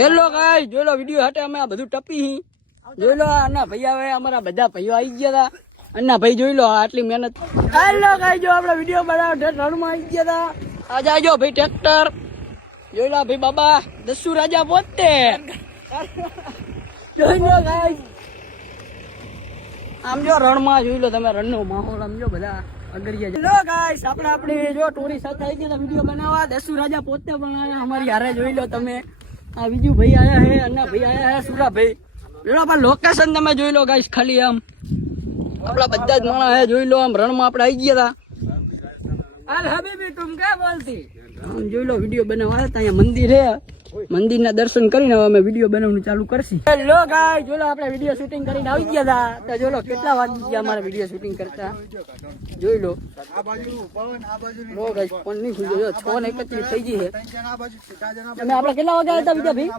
Hello guys, જોઈ લો video હાટે અમે આ બધું ટપી જોઈ લો. આના ભાઈ આવે, અમારા બધા ભાઈઓ આવી ગયા હતા. અન્ના ભાઈ જોઈ લો આટલી મહેનત. હેલો ગાઈસ, જો આપણે વિડિયો બનાવ રણમાં આવી ગયા હતા. આ જાજો ભાઈ ટ્રેક્ટર જોઈ લો ભાઈ બાબા દસુ રાજા પોતે જોઈ લો ગાઈસ. આમ જો રણમાં જોઈ લો તમે, રણનો માહોલ આમ જો બધા અગરિયા. હેલો ગાઈસ, આપણે જો ટોરી સાથે આવી ગયા વિડિયો બનાવવા. દસુ રાજા પોતે પણ આયા અમારી હારે જોઈ લો તમે. આ બીજું ભાઈ આયા હે, અન્ના ભાઈ આયા હે, સુરા ભાઈ જોઈ લો. લોકેશન તમે જોઈ લો ગાઈસ, ખાલી આમ આપડા બધા જ માણસ હે જોઈ લો. આમ રણમાં આપણે આવી ગયા હતા. અલ હબીબી તુમ ક્યાં બોલતી આમ જોઈ લો. વિડિયો બનાવવા આવ્યા હતા. અહીંયા મંદિર હે, મંદિરના દર્શન કરીને હવે અમે વિડિયો બનાવવાનું ચાલુ કરશી. હેલો ગાઈસ, જોઈ લો આપણે વિડિયો શૂટિંગ કરીને આવી ગયા હતા. તો જોઈ લો કેટલા વાગી ગયા અમારે વિડિયો શૂટિંગ કરતા જોઈ લો. આ બાજુ પવન, આ બાજુ લો ગાઈસ, પણ નહીં ખુલ્યો 6:31 થઈ ગઈ છે. તમે આપણે કેટલા વાગે આવ્યા હતા બીજા ભાઈ?